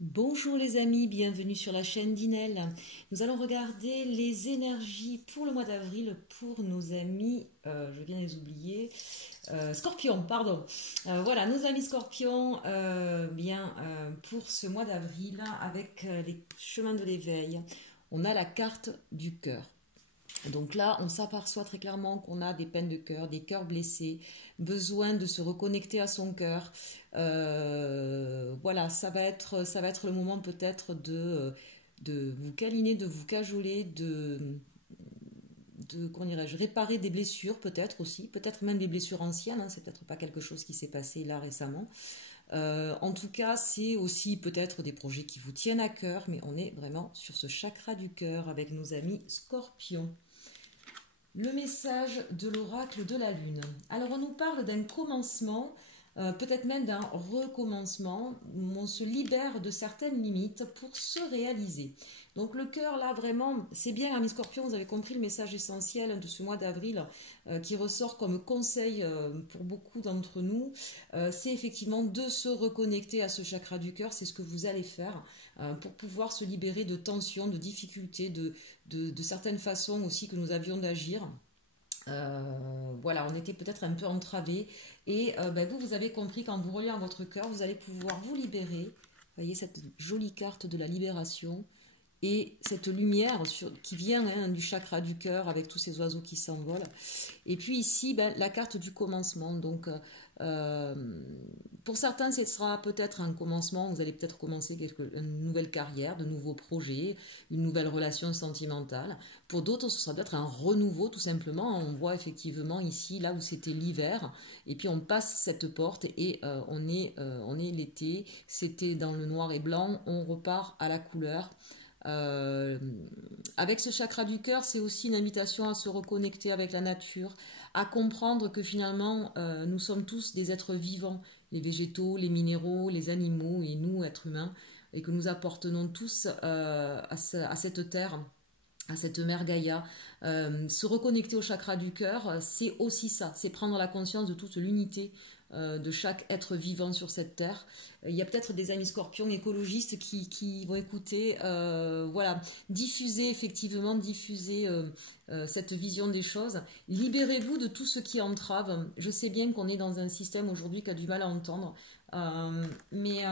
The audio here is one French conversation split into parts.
Bonjour les amis, bienvenue sur la chaîne d'Inel. Nous allons regarder les énergies pour le mois d'avril pour nos amis, je viens de les oublier, Scorpion, pardon. Voilà, nos amis Scorpions, pour ce mois d'avril, avec les chemins de l'éveil, on a la carte du cœur. Donc là, on s'aperçoit très clairement qu'on a des peines de cœur, des cœurs blessés, besoin de se reconnecter à son cœur. Voilà, ça va être le moment peut-être de vous câliner, de vous cajoler, comment dirais-je, réparer des blessures peut-être aussi, peut-être même des blessures anciennes, hein, c'est peut-être pas quelque chose qui s'est passé là récemment. En tout cas, c'est aussi peut-être des projets qui vous tiennent à cœur, mais on est vraiment sur ce chakra du cœur avec nos amis Scorpions. Le message de l'oracle de la lune. Alors on nous parle d'un commencement, peut-être même d'un recommencement, où on se libère de certaines limites pour se réaliser. Donc le cœur là vraiment, c'est bien amis Scorpions, vous avez compris le message essentiel de ce mois d'avril qui ressort comme conseil pour beaucoup d'entre nous, c'est effectivement de se reconnecter à ce chakra du cœur, c'est ce que vous allez faire pour pouvoir se libérer de tensions, de difficultés, de certaines façons aussi que nous avions d'agir. Voilà, on était peut-être un peu entravés. Et vous avez compris qu'en vous reliant à votre cœur, vous allez pouvoir vous libérer. Vous voyez cette jolie carte de la libération et cette lumière qui vient du chakra du cœur avec tous ces oiseaux qui s'envolent. Et puis ici, la carte du commencement. Donc, euh, pour certains, ce sera peut-être un commencement. Vous allez peut-être commencer une nouvelle carrière, de nouveaux projets, une nouvelle relation sentimentale. Pour d'autres, ce sera peut-être un renouveau, tout simplement. On voit effectivement ici, là où c'était l'hiver, et puis on passe cette porte et on est l'été. C'était dans le noir et blanc. On repart à la couleur. Euh, Avec ce chakra du cœur, c'est aussi une invitation à se reconnecter avec la nature, à comprendre que finalement, nous sommes tous des êtres vivants, les végétaux, les minéraux, les animaux et nous, êtres humains, et que nous appartenons tous à cette terre, à cette mère Gaïa. Se reconnecter au chakra du cœur, c'est aussi ça, c'est prendre la conscience de toute l'unité de chaque être vivant sur cette terre. Il y a peut-être des amis scorpions écologistes qui vont écouter, voilà, diffuser cette vision des choses. Libérez-vous de tout ce qui entrave. Je sais bien qu'on est dans un système aujourd'hui qui a du mal à entendre, mais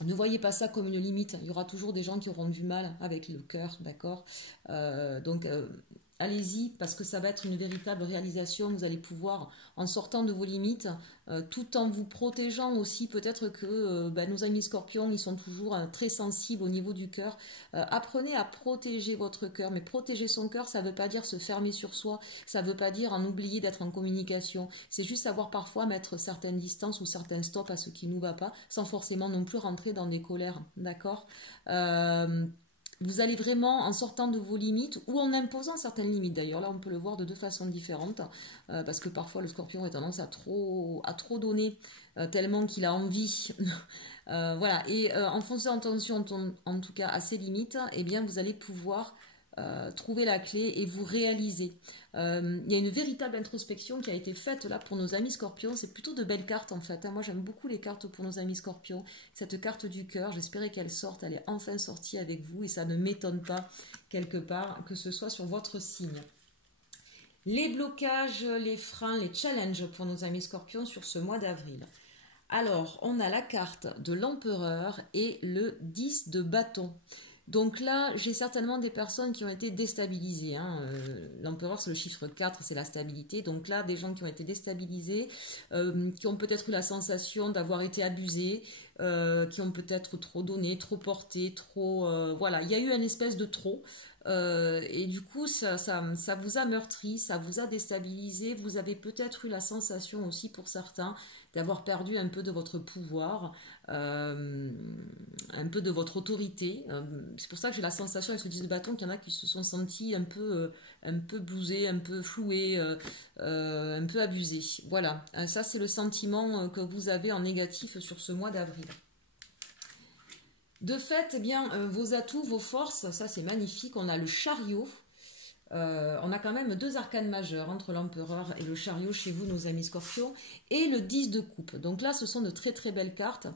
ne voyez pas ça comme une limite. Il y aura toujours des gens qui auront du mal avec le cœur, d'accord. Donc, allez-y, parce que ça va être une véritable réalisation. Vous allez pouvoir, en sortant de vos limites, tout en vous protégeant aussi, peut-être que nos amis scorpions, ils sont toujours très sensibles au niveau du cœur. Apprenez à protéger votre cœur. Mais protéger son cœur, ça ne veut pas dire se fermer sur soi. Ça ne veut pas dire en oublier d'être en communication. C'est juste savoir parfois mettre certaines distances ou certains stops à ce qui ne nous va pas, sans forcément non plus rentrer dans des colères. D'accord. Vous allez vraiment, en sortant de vos limites, ou en imposant certaines limites d'ailleurs, là on peut le voir de deux façons différentes, parce que parfois le scorpion a tendance à trop donner, tellement qu'il a envie. Voilà, et en faisant attention en tout cas à ces limites, eh bien vous allez pouvoir trouver la clé et vous réaliser. Il y a une véritable introspection qui a été faite là pour nos amis scorpions. C'est plutôt de belles cartes en fait, hein. Moi j'aime beaucoup les cartes pour nos amis scorpions. Cette carte du cœur, j'espérais qu'elle sorte. Elle est enfin sortie avec vous et ça ne m'étonne pas quelque part que ce soit sur votre signe. Les blocages, les freins, les challenges pour nos amis scorpions sur ce mois d'avril. Alors, on a la carte de l'empereur et le 10 de bâton. Donc là, j'ai certainement des personnes qui ont été déstabilisées, hein. L'empereur, c'est le chiffre 4, c'est la stabilité. Donc là, des gens qui ont été déstabilisés, qui ont peut-être eu la sensation d'avoir été abusés, qui ont peut-être trop donné, trop porté, trop... voilà, il y a eu une espèce de trop. Et du coup, ça vous a meurtri, ça vous a déstabilisé. Vous avez peut-être eu la sensation aussi pour certains d'avoir perdu un peu de votre pouvoir, un peu de votre autorité. C'est pour ça que j'ai la sensation avec ce 10 de bâton qu'il y en a qui se sont sentis un peu blousés, un peu floués, un peu abusés. Voilà, ça c'est le sentiment que vous avez en négatif sur ce mois d'avril. De fait, eh bien, vos atouts, vos forces, ça c'est magnifique. On a le chariot. On a quand même deux arcanes majeures entre l'empereur et le chariot chez vous, nos amis scorpions, et le 10 de coupe. Donc là, ce sont de très très belles cartes.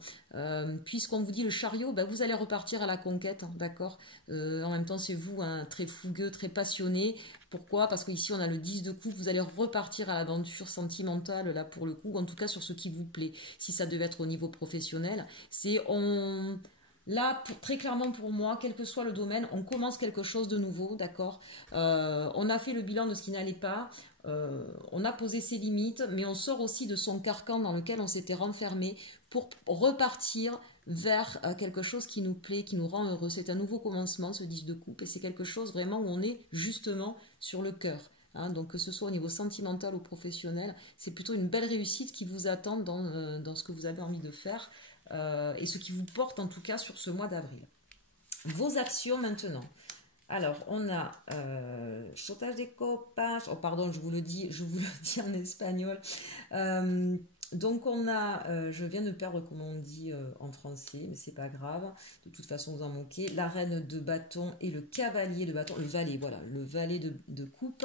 Puisqu'on vous dit le chariot, ben, vous allez repartir à la conquête, d'accord. En même temps, c'est vous, hein, très fougueux, très passionné. Pourquoi? Parce qu'ici, on a le 10 de coupe, vous allez repartir à l'aventure sentimentale, là, pour le coup, ou en tout cas sur ce qui vous plaît. Si ça devait être au niveau professionnel, c'est on... Là, très clairement pour moi, quel que soit le domaine, on commence quelque chose de nouveau, d'accord. On a fait le bilan de ce qui n'allait pas, on a posé ses limites, mais on sort aussi de son carcan dans lequel on s'était renfermé pour repartir vers quelque chose qui nous plaît, qui nous rend heureux. C'est un nouveau commencement, ce 10 de coupe, et c'est quelque chose vraiment où on est justement sur le cœur. Hein, donc que ce soit au niveau sentimental ou professionnel, c'est plutôt une belle réussite qui vous attend dans ce que vous avez envie de faire. Et ce qui vous porte en tout cas sur ce mois d'avril. Vos actions maintenant. Alors, on a sautage des copas. Oh, pardon, je vous le dis en espagnol. Donc, on a, je viens de perdre comment on dit en français, mais c'est pas grave. De toute façon, vous en moquez. La reine de bâton et le cavalier de bâton. Le valet, voilà, le valet de coupe.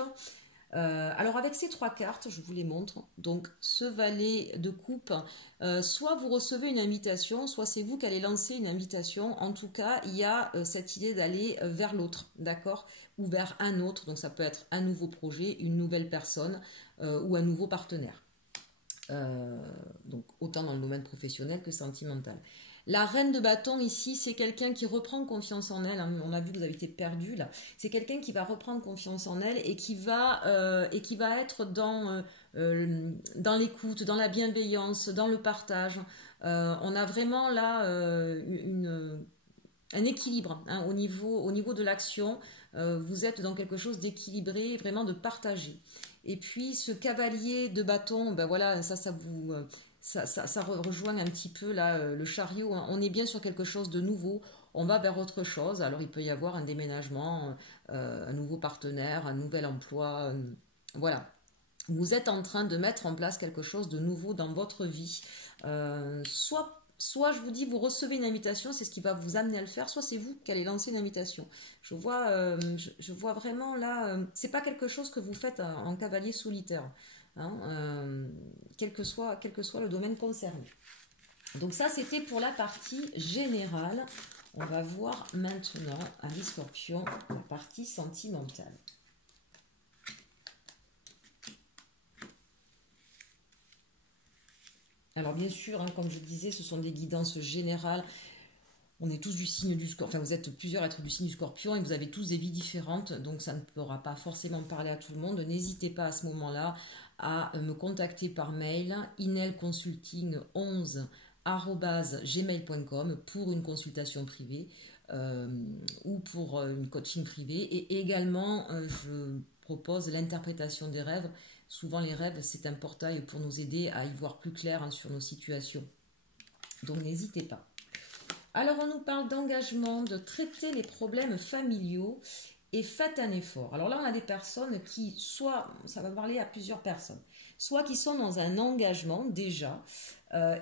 Alors avec ces trois cartes, je vous les montre. Donc ce valet de coupe, soit vous recevez une invitation, soit c'est vous qui allez lancer une invitation. En tout cas, il y a cette idée d'aller vers l'autre, d'accord, ou vers un autre. Donc ça peut être un nouveau projet, une nouvelle personne ou un nouveau partenaire. Donc autant dans le domaine professionnel que sentimental. La reine de bâton ici, c'est quelqu'un qui reprend confiance en elle. Hein. On a vu que vous avez été perdu là. C'est quelqu'un qui va reprendre confiance en elle et qui va être dans l'écoute, dans la bienveillance, dans le partage. On a vraiment là un équilibre hein, au niveau de l'action. Vous êtes dans quelque chose d'équilibré, vraiment de partagé. Et puis ce cavalier de bâton, ben voilà, ça vous... Ça rejoint un petit peu là, le chariot. Hein. On est bien sur quelque chose de nouveau. On va vers autre chose. Alors il peut y avoir un déménagement, un nouveau partenaire, un nouvel emploi. Voilà. Vous êtes en train de mettre en place quelque chose de nouveau dans votre vie. Soit je vous dis, vous recevez une invitation, c'est ce qui va vous amener à le faire, soit c'est vous qui allez lancer une invitation. Je vois vraiment là, c'est pas quelque chose que vous faites en cavalier solitaire. Hein, quel que soit le domaine concerné. Donc ça, c'était pour la partie générale. On va voir maintenant, amis scorpions, la partie sentimentale. Alors bien sûr, hein, comme je disais, ce sont des guidances générales. On est tous du signe du scorpion, enfin vous êtes plusieurs êtres du signe du scorpion et vous avez tous des vies différentes, donc ça ne pourra pas forcément parler à tout le monde. N'hésitez pas à ce moment-là à me contacter par mail inelconsulting11@gmail.com pour une consultation privée ou pour une coaching privé. Et également, je propose l'interprétation des rêves. Souvent les rêves, c'est un portail pour nous aider à y voir plus clair hein, sur nos situations. Donc n'hésitez pas. Alors on nous parle d'engagement, de traiter les problèmes familiaux et faites un effort. Alors là on a des personnes qui, soit, ça va parler à plusieurs personnes, soit qui sont dans un engagement déjà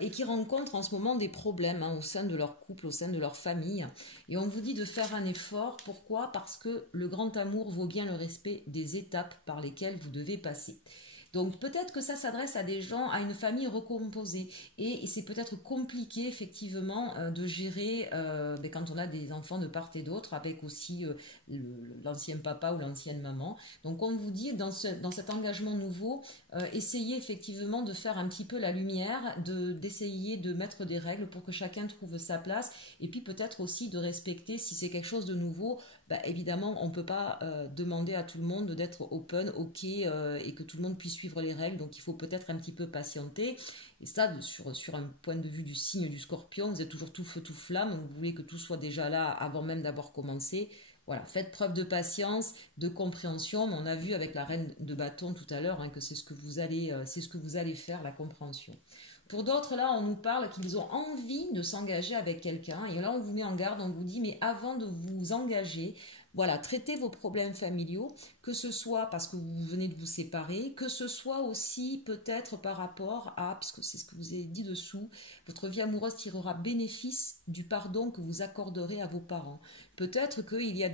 et qui rencontrent en ce moment des problèmes hein, au sein de leur couple, au sein de leur famille. Et on vous dit de faire un effort. Pourquoi? Parce que le grand amour vaut bien le respect des étapes par lesquelles vous devez passer. Donc peut-être que ça s'adresse à des gens, à une famille recomposée. Et c'est peut-être compliqué effectivement de gérer quand on a des enfants de part et d'autre, avec aussi l'ancien papa ou l'ancienne maman. Donc on vous dit dans cet engagement nouveau, essayez effectivement de faire un petit peu la lumière, d'essayer de mettre des règles pour que chacun trouve sa place. Et puis peut-être aussi de respecter, si c'est quelque chose de nouveau, bah, évidemment, on ne peut pas demander à tout le monde d'être open, ok, et que tout le monde puisse suivre les règles. Donc, il faut peut-être un petit peu patienter. Et ça, sur un point de vue du signe du scorpion, vous êtes toujours tout feu, tout flamme. Donc, vous voulez que tout soit déjà là avant même d'avoir commencé. Voilà, faites preuve de patience, de compréhension. Mais on a vu avec la reine de bâton tout à l'heure hein, que c'est ce que vous allez faire, la compréhension. Pour d'autres, là, on nous parle qu'ils ont envie de s'engager avec quelqu'un. Et là, on vous met en garde, on vous dit, mais avant de vous engager, Voilà, traitez vos problèmes familiaux, que ce soit parce que vous venez de vous séparer, que ce soit aussi peut-être par rapport à, parce que c'est ce que vous avez dit dessous, votre vie amoureuse tirera bénéfice du pardon que vous accorderez à vos parents. Peut-être qu'il y a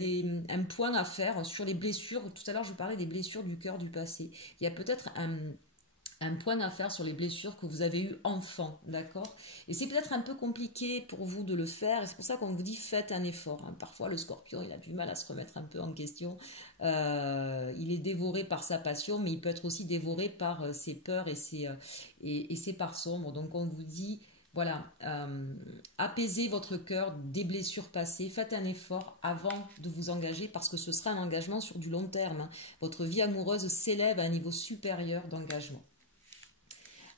un point à faire sur les blessures. Tout à l'heure, je vous parlais des blessures du cœur du passé. Il y a peut-être un point à faire sur les blessures que vous avez eues enfant, d'accord? Et c'est peut-être un peu compliqué pour vous de le faire, et c'est pour ça qu'on vous dit faites un effort, hein. Parfois, le scorpion, il a du mal à se remettre un peu en question. Il est dévoré par sa passion, mais il peut être aussi dévoré par ses peurs et ses parts sombres. Donc, on vous dit, voilà, apaisez votre cœur des blessures passées, faites un effort avant de vous engager, parce que ce sera un engagement sur du long terme, hein. Votre vie amoureuse s'élève à un niveau supérieur d'engagement.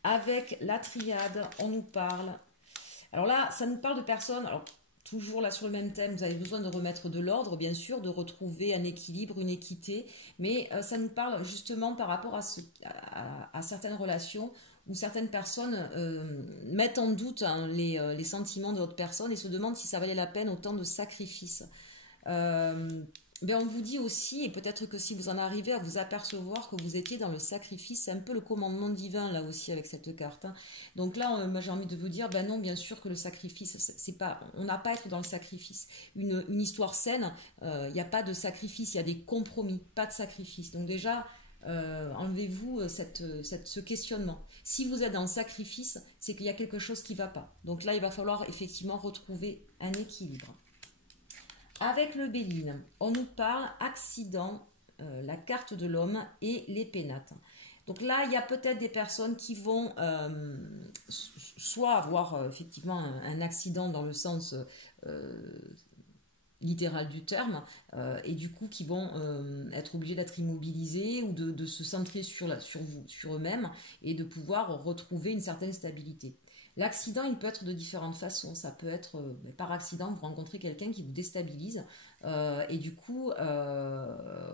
Avec la triade, on nous parle. Alors là, ça nous parle de personnes. Alors, toujours là sur le même thème, vous avez besoin de remettre de l'ordre, bien sûr, de retrouver un équilibre, une équité. Mais ça nous parle justement par rapport à certaines relations où certaines personnes mettent en doute, hein, les sentiments de votre personne et se demandent si ça valait la peine autant de sacrifices. Ben on vous dit aussi, et peut-être que si vous en arrivez à vous apercevoir que vous étiez dans le sacrifice, c'est un peu le commandement divin là aussi avec cette carte, hein. Donc là, moi j'ai envie de vous dire, ben non, bien sûr que le sacrifice, c'est pas, on n'a pas à être dans le sacrifice. Une histoire saine, il n'y a pas de sacrifice, il y a des compromis, pas de sacrifice. Donc déjà, enlevez-vous ce questionnement. Si vous êtes dans le sacrifice, c'est qu'il y a quelque chose qui ne va pas. Donc là, il va falloir effectivement retrouver un équilibre. Avec le Béline, on nous parle accident, la carte de l'homme et les pénates. Donc là, il y a peut-être des personnes qui vont soit avoir effectivement un accident dans le sens littéral du terme, et du coup qui vont être obligés d'être immobilisés ou de se centrer sur eux-mêmes et de pouvoir retrouver une certaine stabilité. L'accident, il peut être de différentes façons. Ça peut être par accident, vous rencontrez quelqu'un qui vous déstabilise et du coup,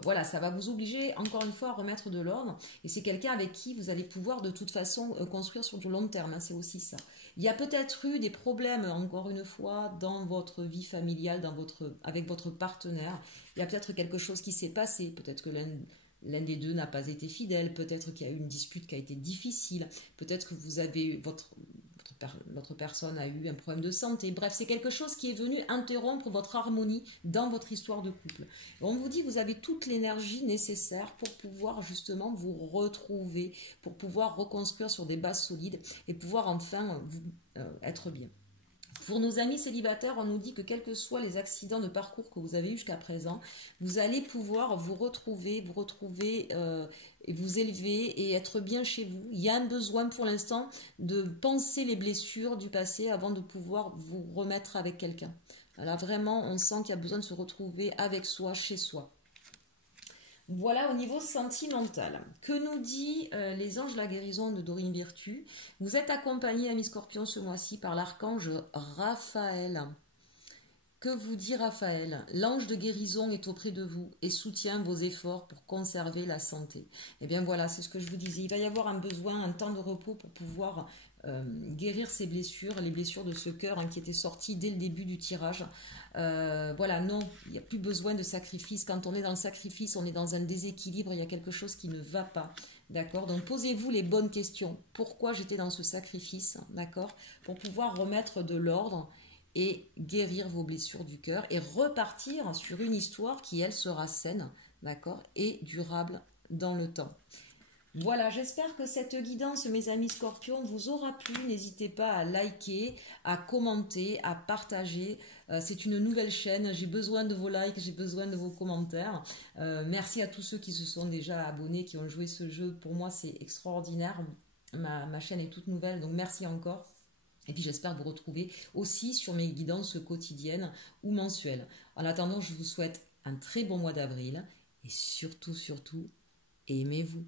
voilà, ça va vous obliger encore une fois à remettre de l'ordre. Et c'est quelqu'un avec qui vous allez pouvoir de toute façon construire sur du long terme, hein, c'est aussi ça. Il y a peut-être eu des problèmes, encore une fois, dans votre vie familiale, avec votre partenaire. Il y a peut-être quelque chose qui s'est passé. Peut-être que l'un des deux n'a pas été fidèle. Peut-être qu'il y a eu une dispute qui a été difficile. Peut-être que vous avez votre personne a eu un problème de santé. Bref, c'est quelque chose qui est venu interrompre votre harmonie dans votre histoire de couple. Et on vous dit que vous avez toute l'énergie nécessaire pour pouvoir justement vous retrouver, pour pouvoir reconstruire sur des bases solides et pouvoir enfin être bien. Pour nos amis célibataires, on nous dit que quels que soient les accidents de parcours que vous avez eu jusqu'à présent, vous allez pouvoir vous retrouver et vous élever et être bien chez vous. Il y a un besoin pour l'instant de penser les blessures du passé avant de pouvoir vous remettre avec quelqu'un. Là, vraiment, on sent qu'il y a besoin de se retrouver avec soi, chez soi. Voilà au niveau sentimental. Que nous dit les anges de la guérison de Dorine Virtue? Vous êtes accompagné, ami Scorpion, ce mois-ci par l'archange Raphaël. Que vous dit Raphaël? L'ange de guérison est auprès de vous et soutient vos efforts pour conserver la santé. Et bien voilà, c'est ce que je vous disais. Il va y avoir un besoin, un temps de repos pour pouvoir guérir ces blessures, les blessures de ce cœur, hein, qui était sorti dès le début du tirage. Voilà, non, il n'y a plus besoin de sacrifice. Quand on est dans le sacrifice, on est dans un déséquilibre, il y a quelque chose qui ne va pas. D'accord? Donc posez-vous les bonnes questions. Pourquoi j'étais dans ce sacrifice? D'accord? Pour pouvoir remettre de l'ordre et guérir vos blessures du cœur et repartir sur une histoire qui, elle, sera saine, d'accord, et durable dans le temps. Voilà, j'espère que cette guidance, mes amis Scorpions, vous aura plu. N'hésitez pas à liker, à commenter, à partager. C'est une nouvelle chaîne, j'ai besoin de vos likes, j'ai besoin de vos commentaires. Merci à tous ceux qui se sont déjà abonnés, qui ont joué ce jeu. Pour moi, c'est extraordinaire. Ma chaîne est toute nouvelle, donc merci encore. Et puis j'espère vous retrouver aussi sur mes guidances quotidiennes ou mensuelles. En attendant, je vous souhaite un très bon mois d'avril et surtout, aimez-vous.